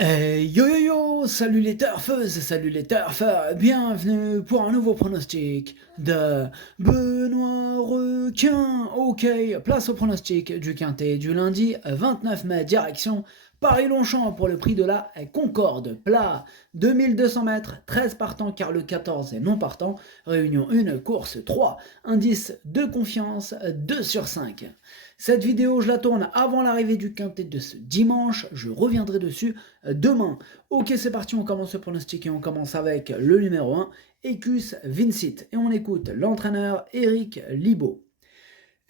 Yo yo yo, salut les turfeuses, salut les turfeurs, bienvenue pour un nouveau pronostic de Benoît Requin. Ok, place au pronostic du Quintet du lundi 29 mai, direction Paris-Longchamp pour le prix de la Concorde. Plat 2200 mètres, 13 partants car le 14 est non partant. Réunion 1, course 3, indice de confiance 2 sur 5. Cette vidéo, je la tourne avant l'arrivée du Quintet de ce dimanche, je reviendrai dessus demain. Ok, c'est parti, on commence le pronostic et on commence avec le numéro 1, Ecus Vincit. Et on écoute l'entraîneur Eric Libaud.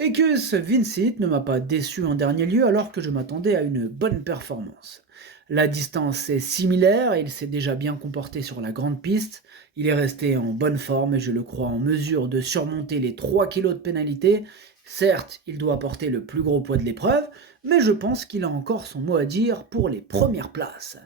Ecus Vincit ne m'a pas déçu en dernier lieu alors que je m'attendais à une bonne performance. La distance est similaire et il s'est déjà bien comporté sur la grande piste. Il est resté en bonne forme et je le crois en mesure de surmonter les 3 kilos de pénalité. Certes, il doit porter le plus gros poids de l'épreuve, mais je pense qu'il a encore son mot à dire pour les premières places.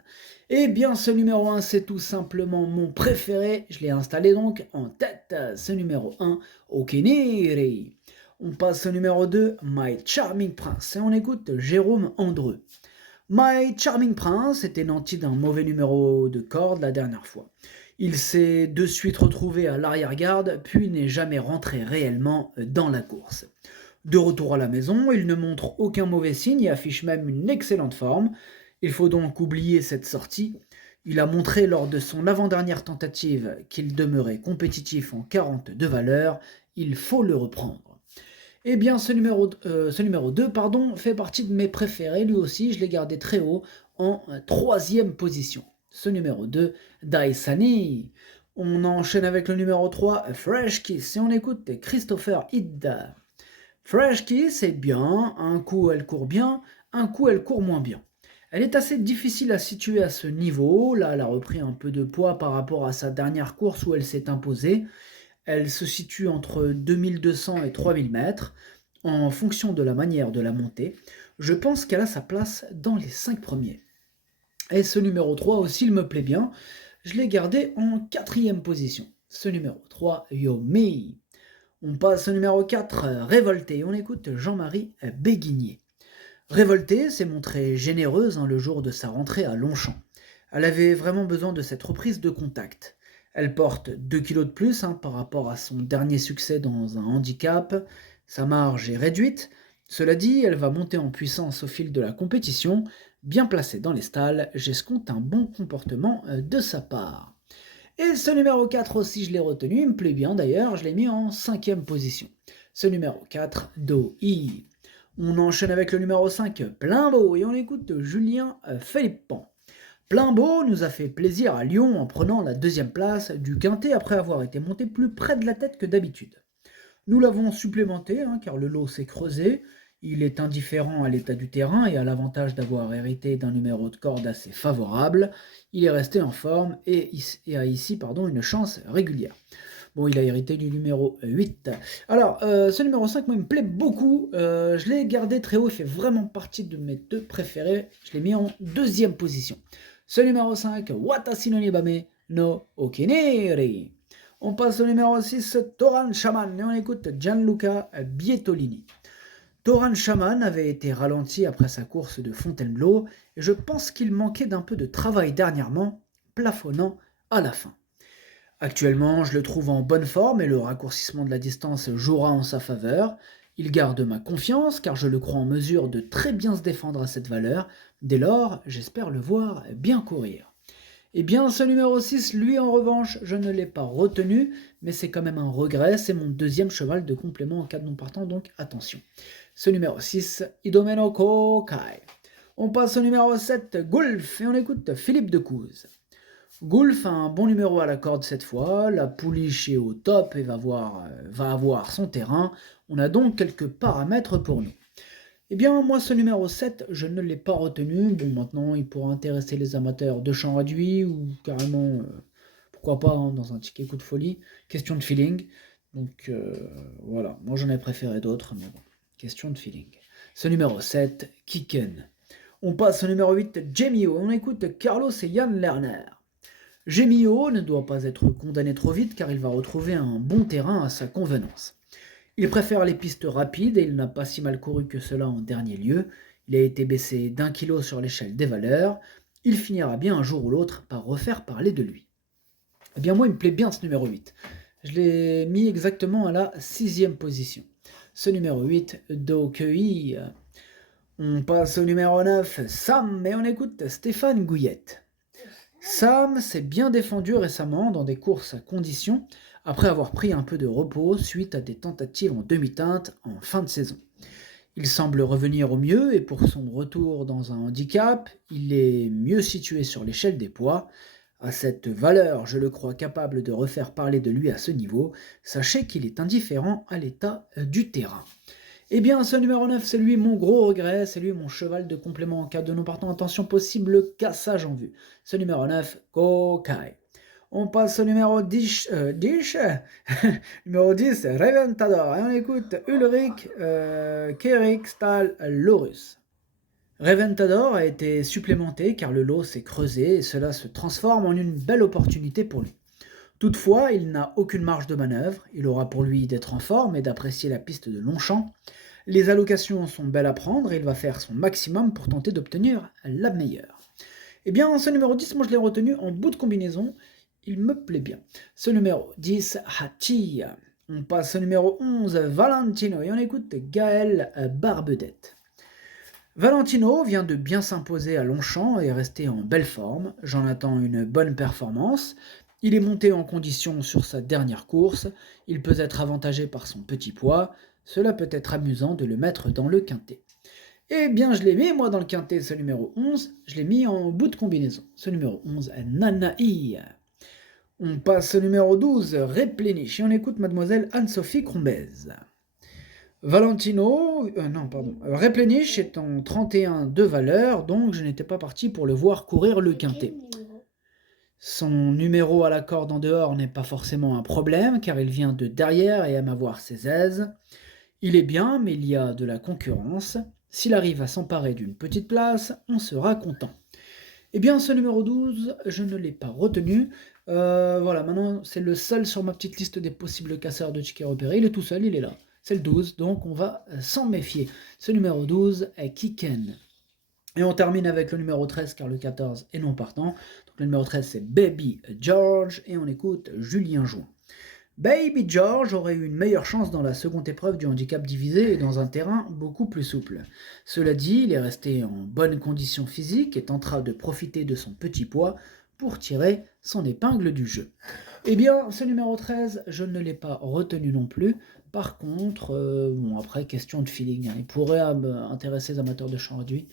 Eh bien, ce numéro 1, c'est tout simplement mon préféré. Je l'ai installé donc en tête. Ce numéro 1, Okiniri. On passe au numéro 2, My Charming Prince, et on écoute Jérôme Andreu. My Charming Prince était nanti d'un mauvais numéro de corde la dernière fois. Il s'est de suite retrouvé à l'arrière-garde, puis n'est jamais rentré réellement dans la course. De retour à la maison, il ne montre aucun mauvais signe et affiche même une excellente forme. Il faut donc oublier cette sortie. Il a montré lors de son avant-dernière tentative qu'il demeurait compétitif en 40 de valeur. Il faut le reprendre. Eh bien, ce numéro 2 fait partie de mes préférés. Lui aussi, je l'ai gardé très haut en troisième position. Ce numéro 2, Daisani. On enchaîne avec le numéro 3, Fresh Kiss. Et on écoute Christopher Hidda. Fresh Kiss est bien. Un coup, elle court bien. Un coup, elle court moins bien. Elle est assez difficile à situer à ce niveau. Là, elle a repris un peu de poids par rapport à sa dernière course où elle s'est imposée. Elle se situe entre 2200 et 3000 mètres en fonction de la manière de la monter. Je pense qu'elle a sa place dans les 5 premiers. Et ce numéro 3 aussi, il me plaît bien. Je l'ai gardé en quatrième position. Ce numéro 3, Yomi. On passe au numéro 4, Révolté. On écoute Jean-Marie Béguigné. Révoltée s'est montrée généreuse le jour de sa rentrée à Longchamp. Elle avait vraiment besoin de cette reprise de contact. Elle porte 2 kilos de plus par rapport à son dernier succès dans un handicap. Sa marge est réduite. Cela dit, elle va monter en puissance au fil de la compétition. Bien placée dans les stalles, j'escompte un bon comportement de sa part. Et ce numéro 4 aussi, je l'ai retenu, il me plaît bien d'ailleurs, je l'ai mis en cinquième position. Ce numéro 4, Do-I. On enchaîne avec le numéro 5, Plein et on écoute Julien Philippon. Plein nous a fait plaisir à Lyon en prenant la deuxième place du Quintet après avoir été monté plus près de la tête que d'habitude. Nous l'avons supplémenté car le lot s'est creusé. Il est indifférent à l'état du terrain et à l'avantage d'avoir hérité d'un numéro de corde assez favorable. Il est resté en forme et a ici une chance régulière. Bon, il a hérité du numéro 8. Alors, ce numéro 5, moi, il me plaît beaucoup. Je l'ai gardé très haut, il fait vraiment partie de mes deux préférés. Je l'ai mis en deuxième position. Ce numéro 5, Watashi no Nibame no Okineri. On passe au numéro 6, Toran Shaman, et on écoute Gianluca Bietolini. Toran Shaman avait été ralenti après sa course de Fontainebleau, et je pense qu'il manquait d'un peu de travail dernièrement, plafonnant à la fin. Actuellement, je le trouve en bonne forme et le raccourcissement de la distance jouera en sa faveur. Il garde ma confiance car je le crois en mesure de très bien se défendre à cette valeur. Dès lors, j'espère le voir bien courir. Eh bien, ce numéro 6, lui en revanche, je ne l'ai pas retenu, mais c'est quand même un regret, c'est mon deuxième cheval de complément en cas de non partant, donc attention. Ce numéro 6, Idomeno Kokai. On passe au numéro 7, Golf, et on écoute Philippe Decouze. Goulf a un bon numéro à la corde cette fois, la pouliche est au top et va avoir son terrain, on a donc quelques paramètres pour nous. Eh bien moi ce numéro 7, je ne l'ai pas retenu, bon maintenant il pourra intéresser les amateurs de champ réduit ou carrément, pourquoi pas dans un ticket coup de folie, question de feeling, donc voilà, moi j'en ai préféré d'autres, mais bon, question de feeling. Ce numéro 7, Kiken. On passe au numéro 8, Jamio, on écoute Carlos et Yann Lerner. Gemio ne doit pas être condamné trop vite car il va retrouver un bon terrain à sa convenance. Il préfère les pistes rapides et il n'a pas si mal couru que cela en dernier lieu. Il a été baissé d'1 kilo sur l'échelle des valeurs. il finira bien un jour ou l'autre par refaire parler de lui. Eh bien moi il me plaît bien ce numéro 8. Je l'ai mis exactement à la 6e position. Ce numéro 8, d'Okei. On passe au numéro 9, Sam, et on écoute Stéphane Gouillette. Sam s'est bien défendu récemment dans des courses à conditions, après avoir pris un peu de repos suite à des tentatives en demi-teinte en fin de saison. Il semble revenir au mieux et pour son retour dans un handicap, il est mieux situé sur l'échelle des poids. À cette valeur, je le crois capable de refaire parler de lui à ce niveau. Sachez qu'il est indifférent à l'état du terrain. Eh bien, ce numéro 9, c'est lui mon gros regret, c'est lui mon cheval de complément en cas de non partant. Attention, possible cassage en vue. Ce numéro 9, Kokai. On passe au numéro 10, numéro 10, Reventador. Et on écoute Ulrich Kerikstal Lorus. Reventador a été supplémenté car le lot s'est creusé et cela se transforme en une belle opportunité pour lui. Toutefois, il n'a aucune marge de manœuvre, il aura pour lui d'être en forme et d'apprécier la piste de Longchamp. Les allocations sont belles à prendre et il va faire son maximum pour tenter d'obtenir la meilleure. Eh bien, ce numéro 10, moi je l'ai retenu en bout de combinaison, il me plaît bien. Ce numéro 10, Hachi. On passe au numéro 11, Valentino, et on écoute Gaël Barbedette. Valentino vient de bien s'imposer à Longchamp et est resté en belle forme. J'en attends une bonne performance. Il est monté en condition sur sa dernière course. Il peut être avantagé par son petit poids. Cela peut être amusant de le mettre dans le quintet. Eh bien, je l'ai mis, moi, dans le quintet, ce numéro 11. Je l'ai mis en bout de combinaison. Ce numéro 11, Nanaï. On passe au numéro 12, Repléniche. Et on écoute mademoiselle Anne-Sophie Crombez. Repléniche est en 31 de valeur, donc je n'étais pas parti pour le voir courir le quintet. Son numéro à la corde en dehors n'est pas forcément un problème, car il vient de derrière et aime avoir ses aises. Il est bien, mais il y a de la concurrence. S'il arrive à s'emparer d'une petite place, on sera content. Eh bien, ce numéro 12, je ne l'ai pas retenu. Voilà, maintenant, c'est le seul sur ma petite liste des possibles casseurs de tickets repérés. Il est tout seul, il est là. C'est le 12, donc on va s'en méfier. Ce numéro 12 est Kiken. Et on termine avec le numéro 13, car le 14 est non partant. Donc le numéro 13, c'est Baby George, et on écoute Julien Jouin. Baby George aurait eu une meilleure chance dans la seconde épreuve du handicap divisé et dans un terrain beaucoup plus souple. Cela dit, il est resté en bonne condition physique et tentera de profiter de son petit poids pour tirer son épingle du jeu. Eh bien, ce numéro 13, je ne l'ai pas retenu non plus. Par contre, après, question de feeling. Il pourrait intéresser les amateurs de champ réduit.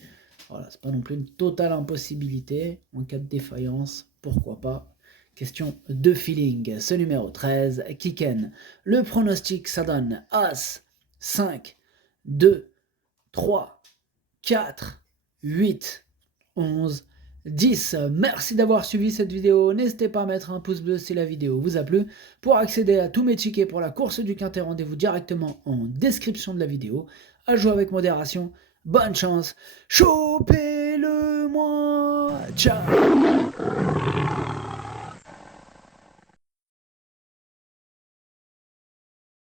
Voilà, c'est pas non plus une totale impossibilité. En cas de défaillance, pourquoi pas. Question de feeling. Ce numéro 13, Kiken. Le pronostic, ça donne As, 5, 2, 3, 4, 8, 11, 10. Merci d'avoir suivi cette vidéo. N'hésitez pas à mettre un pouce bleu si la vidéo vous a plu. Pour accéder à tous mes tickets pour la course du quintet, rendez-vous directement en description de la vidéo. À jouer avec modération. Bonne chance. Chopez-le-moi. Ciao.